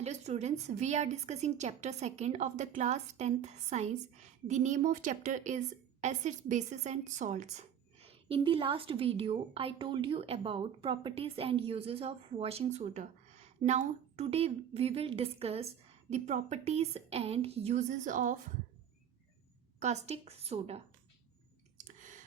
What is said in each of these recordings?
Hello students, we are discussing chapter 2nd of the class 10th science. The name of chapter is acids, bases and salts. In the last video, I told you about properties and uses of washing soda. Now today we will discuss the properties and uses of caustic soda.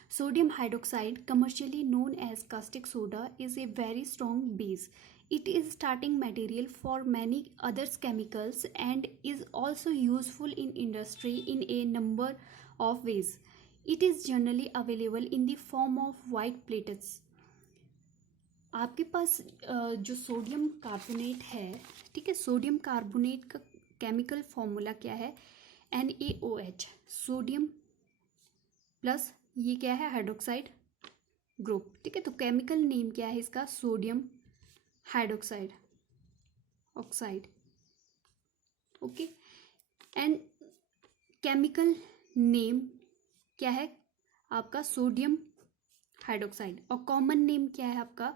Sodium hydroxide, commercially known as caustic soda, is a very strong base. It is starting material for many other chemicals and is also useful in industry in a number of ways. It is generally available in the form of white platelets. आपके पास जो sodium carbonate है, ठीक है, sodium carbonate का chemical formula क्या है? NaOH, sodium plus ये क्या है? हाइड्रोक्साइड ग्रुप, ठीक है। तो केमिकल नेम क्या है इसका? Sodium hydroxide oxide, okay. And chemical name क्या है आपका? Sodium hydroxide. और कॉमन नेम क्या है आपका?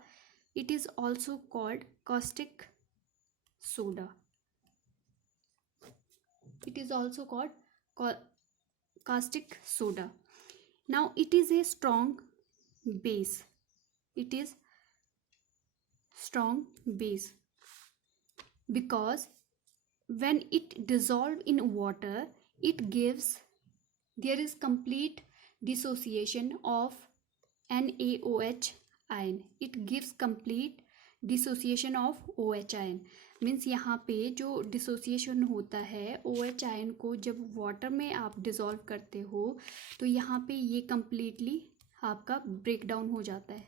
It is also called caustic soda. It is also called caustic soda. Now it is a strong base. It is strong base because when it dissolve in water, it gives, there is complete dissociation of NaOH ion. It gives complete dissociation of OH ion. Means यहाँ पे जो dissociation होता है OH ion को जब water में आप dissolve करते हो तो यहाँ पे ये कम्प्लीटली आपका ब्रेक डाउन हो जाता है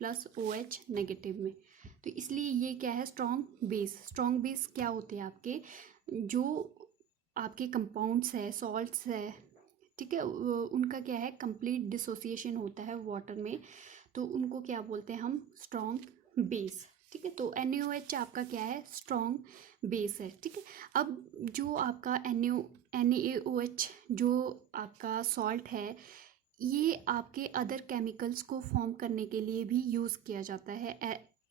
प्लस OH नेगेटिव में। तो इसलिए ये क्या है? Strong base. स्ट्रॉन्ग बेस क्या होते हैं आपके? जो आपके कंपाउंड्स है, सॉल्ट्स है, ठीक है, उनका क्या है? कंप्लीट डिसोसिएशन होता है वाटर में, तो उनको क्या बोलते हैं हम? स्ट्रॉन्ग बेस, ठीक है। तो NaOH आपका क्या है? स्ट्रॉन्ग बेस है, ठीक है। अब जो आपका NaOH जो आपका सॉल्ट है, ये आपके अदर केमिकल्स को फॉर्म करने के लिए भी यूज़ किया जाता है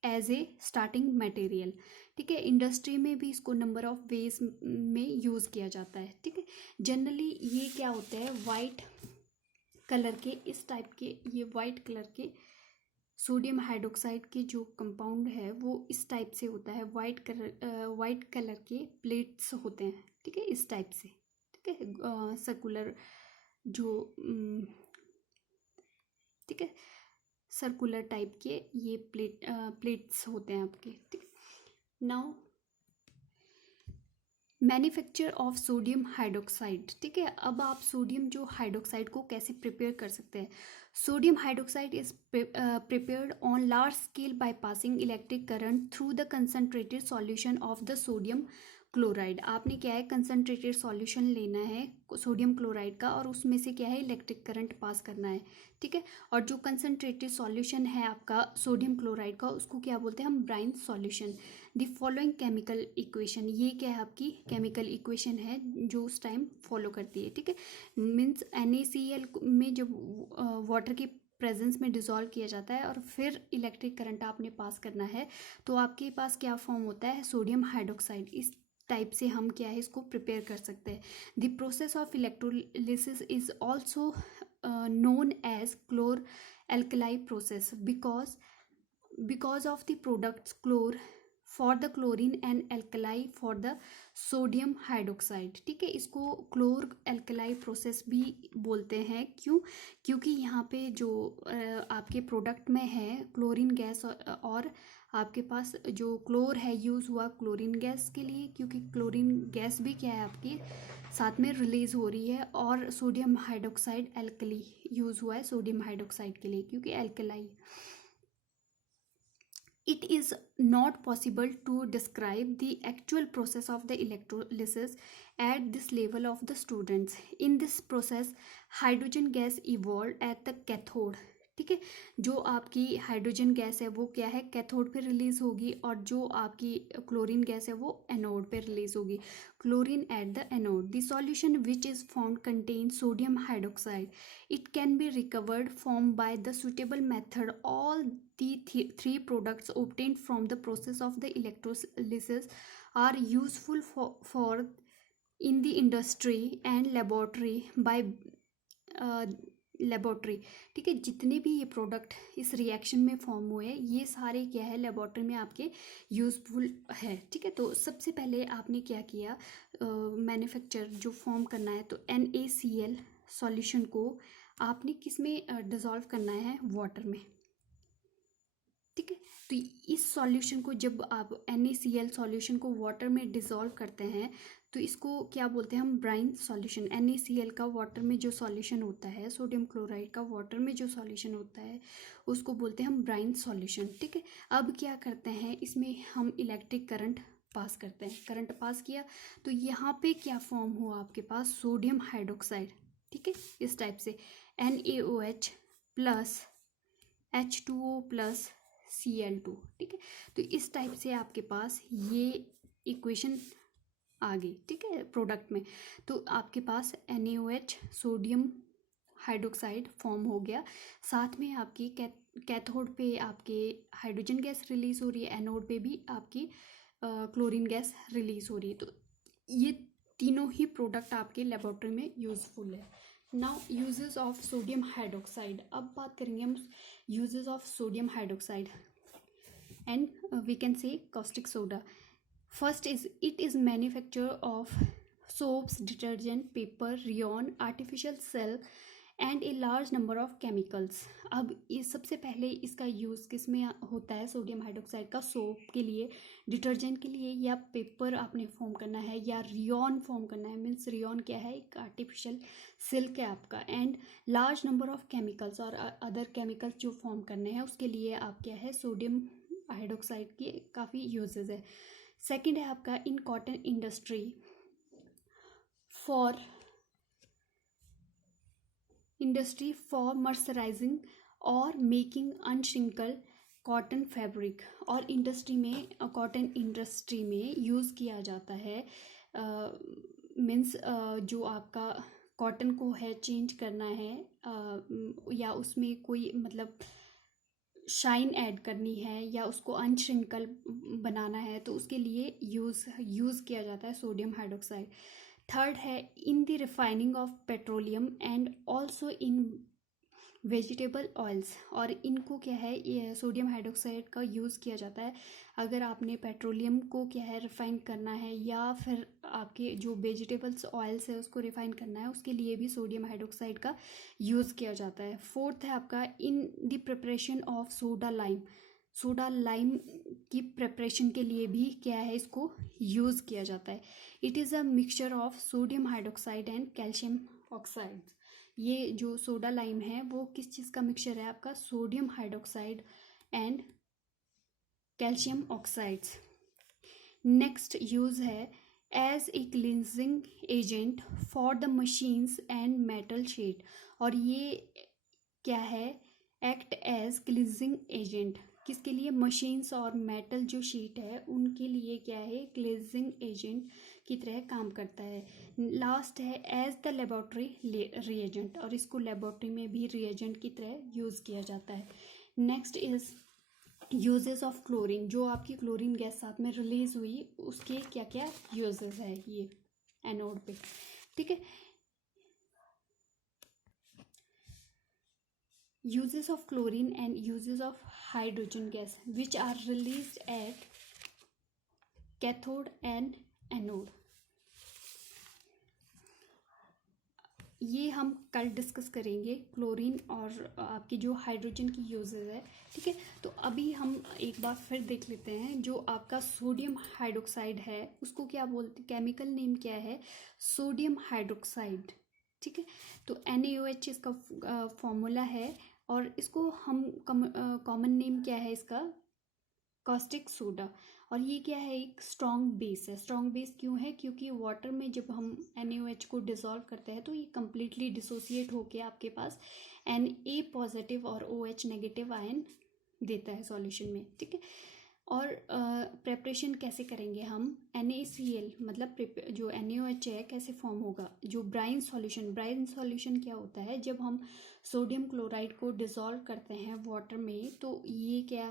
एज ए स्टार्टिंग मटेरियल, ठीक है। इंडस्ट्री में भी इसको नंबर ऑफ वेज में यूज़ किया जाता है, ठीक है। जनरली ये क्या होता है? वाइट कलर के, इस टाइप के, ये वाइट कलर के सोडियम हाइड्रोक्साइड के जो कंपाउंड है वो इस टाइप से होता है। वाइट कलर के प्लेट्स होते हैं, ठीक है, इस टाइप से, ठीक है, सर्कुलर जो ठीक है, सर्कुलर टाइप के ये प्लेट्स होते हैं आपके, ठीक। Now manufacture of sodium hydroxide, ठीक है। अब आप सोडियम जो हाइड्रोक्साइड को कैसे प्रिपेयर कर सकते हैं? Sodium hydroxide is prepared on large scale by passing electric current through the concentrated solution of the sodium chloride. आपने क्या है? कंसनट्रेटेड सॉल्यूशन लेना है सोडियम क्लोराइड का और उसमें से क्या है? इलेक्ट्रिक करंट पास करना है, ठीक है। और जो कंसनट्रेटेड सॉल्यूशन है आपका सोडियम क्लोराइड का, उसको क्या बोलते हैं हम? Brine solution. The following chemical equation, ये क्या है? आपकी केमिकल इक्वेशन है जो उस टाइम फॉलो करती है, ठीक है। मीन्स NaCl में जब वाटर की प्रेजेंस में डिसॉल्व किया जाता है और फिर इलेक्ट्रिक करंट आपने पास करना है, तो आपके पास क्या फॉर्म होता है? Sodium hydroxide. इस टाइप से हम क्या है इसको प्रिपेयर कर सकते हैं। The process of electrolysis is also known as chlor-alkali process because of the products chlor for the chlorine and alkali for the sodium hydroxide, ठीक है। इसको क्लोर एल्कलाई प्रोसेस भी बोलते हैं। क्यों? क्योंकि यहाँ पे जो आपके प्रोडक्ट में है क्लोरीन गैस और आपके पास जो क्लोर है यूज़ हुआ क्लोरीन गैस के लिए, क्योंकि क्लोरीन गैस भी क्या है आपकी साथ में रिलीज हो रही है, और सोडियम हाइड्रोक्साइड एल्कली यूज़ हुआ है सोडियम हाइड्रोक्साइड के लिए क्योंकि alkali. It is not possible to describe the actual process of the electrolysis at this level of the students. In this process, hydrogen gas evolved at the cathode, ठीक है। जो आपकी hydrogen gas है वो क्या है? कैथोड पे release होगी, और जो आपकी क्लोरीन गैस है वो एनोड पे रिलीज होगी। Chlorine at the anode. The solution which is found contain sodium hydroxide. It can be recovered from by the suitable method all the three products obtained from the process of the electrolysis are useful for in the industry and laboratory by laboratory. ठीक है, जितने भी ये product इस reaction में form हुए ये सारे क्या है लेबोरेटरी में आपके यूजफुल है। ठीक है, तो सबसे पहले आपने क्या किया, मैन्युफैक्चर जो फॉर्म करना है तो NaCl सॉल्यूशन को आपने किस में डिज़ोल्व करना है, वाटर में। ठीक है, तो इस सॉल्यूशन को जब आप NaCl सॉल्यूशन को वाटर में डिज़ोल्व करते हैं तो इसको क्या बोलते हैं हम, ब्राइन सॉल्यूशन। NaCl का वाटर में जो सॉल्यूशन होता है, सोडियम क्लोराइड का वाटर में जो सॉल्यूशन होता है उसको बोलते हैं हम ब्राइन सॉल्यूशन। ठीक है, अब क्या करते हैं, इसमें हम इलेक्ट्रिक करंट पास करते हैं। करंट पास किया तो यहाँ पे क्या फॉर्म हुआ आपके पास, सोडियम हाइड्रोक्साइड। ठीक है, इस टाइप से NaOH plus H2O plus Cl2। ठीक है, तो इस टाइप से आपके पास ये इक्वेशन आ गई। ठीक है, प्रोडक्ट में तो आपके पास NaOH सोडियम हाइड्रोक्साइड फॉर्म हो गया, साथ में आपकी कैथोड पे आपके हाइड्रोजन गैस रिलीज हो रही है, एनोड पे भी आपकी क्लोरीन गैस रिलीज हो रही है। तो ये तीनों ही प्रोडक्ट आपके लेबोरेटरी में यूजफुल है। Now uses of sodium hydroxide, अब बात करेंगे हम uses of sodium hydroxide and we can say caustic soda. First is it is manufacture of soaps, detergent, paper, rayon, artificial cell and a large number of chemicals. अब इस सबसे पहले इसका use किस में होता है, सोडियम हाइड्रोक्साइड का सोप के लिए, डिटर्जेंट के लिए, या पेपर आपने फॉर्म करना है, या रियॉन फॉर्म करना है। मीन्स रियॉन क्या है, एक आर्टिफिशियल सिल्क है आपका। And large number of chemicals और अदर केमिकल्स जो फॉर्म करने हैं उसके लिए आप क्या है, सोडियम हाइड्रोक्साइड के काफ़ी यूजेस है। सेकेंड है आपका इन कॉटन इंडस्ट्री फॉर मर्सराइजिंग और मेकिंग अनश्रिंकल कॉटन फैब्रिक। और इंडस्ट्री में, कॉटन इंडस्ट्री में यूज़ किया जाता है। मीन्स जो आपका कॉटन को है चेंज करना है या उसमें कोई मतलब शाइन ऐड करनी है या उसको अनश्रिंकल बनाना है तो उसके लिए यूज़ किया जाता है सोडियम हाइड्रोक्साइड। थर्ड है in the refining of petroleum and also in vegetable oils. और इनको क्या है, ये सोडियम हाइड्रोक्साइड का यूज़ किया जाता है अगर आपने पेट्रोलियम को क्या है रिफाइन करना है या फिर आपके जो वेजिटेबल्स ऑयल्स है उसको रिफाइन करना है, उसके लिए भी सोडियम हाइड्रोक्साइड का यूज़ किया जाता है। फोर्थ है आपका in the preparation of soda lime. Soda lime की प्रिपरेशन के लिए भी क्या है, इसको यूज़ किया जाता है। It is a mixture of sodium hydroxide and calcium oxide. ये जो सोडा लाइम है वो किस चीज़ का मिक्सचर है आपका, sodium hydroxide and calcium oxides. Next use है as a cleansing agent for the machines and metal sheet. और ये क्या है, एक्ट एज क्लिनजिंग एजेंट किसके लिए, मशीन्स और मेटल जो शीट है उनके लिए क्या है, क्लिनजिंग एजेंट की तरह काम करता है। लास्ट है एज द लेबोरेटरी रिएजेंट, और इसको लेबोरेटरी में भी रिएजेंट की तरह यूज़ किया जाता है। Next is uses of chlorine, जो आपकी क्लोरीन गैस साथ में रिलीज हुई उसके क्या क्या यूजेस है ये एनोड पे। ठीक है, uses of chlorine and uses of hydrogen gas which are released at cathode and anode। ये हम कल डिस्कस करेंगे क्लोरीन और आपकी जो हाइड्रोजन की यूजेस है। ठीक है, तो अभी हम एक बार फिर देख लेते हैं जो आपका सोडियम हाइड्रोक्साइड है उसको क्या बोलते, केमिकल नेम क्या है, सोडियम हाइड्रोक्साइड। ठीक है, तो NaOH इसका फॉर्मूला है और इसको हम कॉमन नेम क्या है इसका, कॉस्टिक सोडा। और ये क्या है, एक स्ट्रॉन्ग बेस है। स्ट्रॉन्ग बेस क्यों है, क्योंकि वाटर में जब हम NaOH को डिसॉल्व करते हैं तो ये कम्प्लीटली डिसोसिएट होके आपके पास Na पॉजिटिव और OH नेगेटिव आयन देता है सॉल्यूशन में। ठीक है, और प्रेपरेशन कैसे करेंगे हम, NaCl मतलब जो NaOH है कैसे फॉर्म होगा, जो ब्राइन सॉल्यूशन क्या होता है, जब हम सोडियम क्लोराइड को डिसॉल्व करते हैं वाटर में तो ये क्या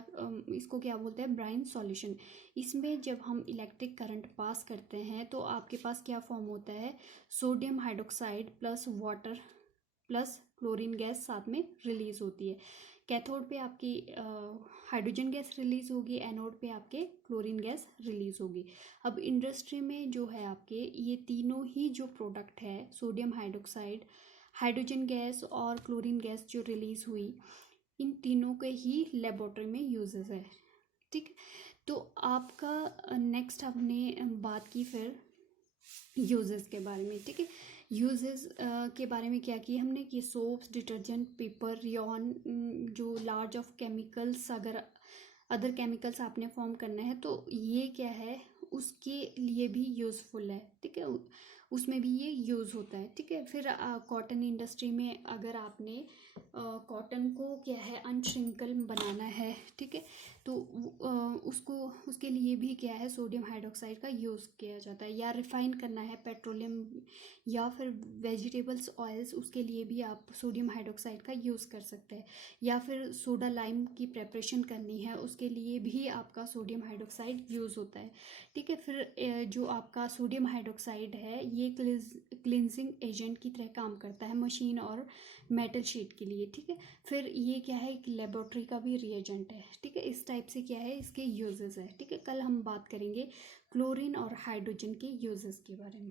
इसको क्या बोलते हैं, ब्राइन सॉल्यूशन। इसमें जब हम इलेक्ट्रिक करंट पास करते हैं तो आपके पास क्या फॉर्म होता है, sodium hydroxide plus water plus chlorine gas साथ में रिलीज होती है। कैथोड पे आपकी हाइड्रोजन गैस रिलीज होगी, एनोड पे आपके क्लोरीन गैस रिलीज होगी। अब इंडस्ट्री में जो है आपके ये तीनों ही जो प्रोडक्ट है, सोडियम हाइड्रोक्साइड, हाइड्रोजन गैस और क्लोरीन गैस जो रिलीज हुई, इन तीनों के ही लेबोरेटरी में यूजेस है। ठीक, तो आपका नेक्स्ट हमने बात की फिर यूजेस के बारे में। ठीक है, यूजेस के बारे में क्या किया हमने कि सोप्स, डिटर्जेंट, पेपर, रियॉन, जो लार्ज ऑफ केमिकल्स, अगर अदर केमिकल्स आपने फॉर्म करना है तो ये क्या है उसके लिए भी यूज़फुल है। ठीक है, उसमें भी ये यूज़ होता है। ठीक है, फिर कॉटन इंडस्ट्री में अगर आपने कॉटन को क्या है अनश्रिंकल बनाना है, ठीक है, तो उसको उसके लिए भी क्या है सोडियम हाइड्रोक्साइड का यूज़ किया जाता है। या रिफाइन करना है पेट्रोलियम या फिर वेजिटेबल्स ऑयल्स, उसके लिए भी आप सोडियम हाइड्रोक्साइड का यूज़ कर सकते हैं। या फिर सोडा लाइम की प्रेपरेशन करनी है उसके लिए भी आपका सोडियम हाइड्रोक्साइड यूज़ होता है। ठीक है, फिर जो आपका सोडियम हाइड्रोक्साइड है ये क्लिनजिंग एजेंट की तरह काम करता है मशीन और मेटल शीट के लिए। ठीक है, फिर ये क्या है एक लेबोरेटरी का भी रिएजेंट है। ठीक है, इस टाइप से क्या है इसके यूजेस है। ठीक है, कल हम बात करेंगे क्लोरीन और हाइड्रोजन के यूजेस के बारे में।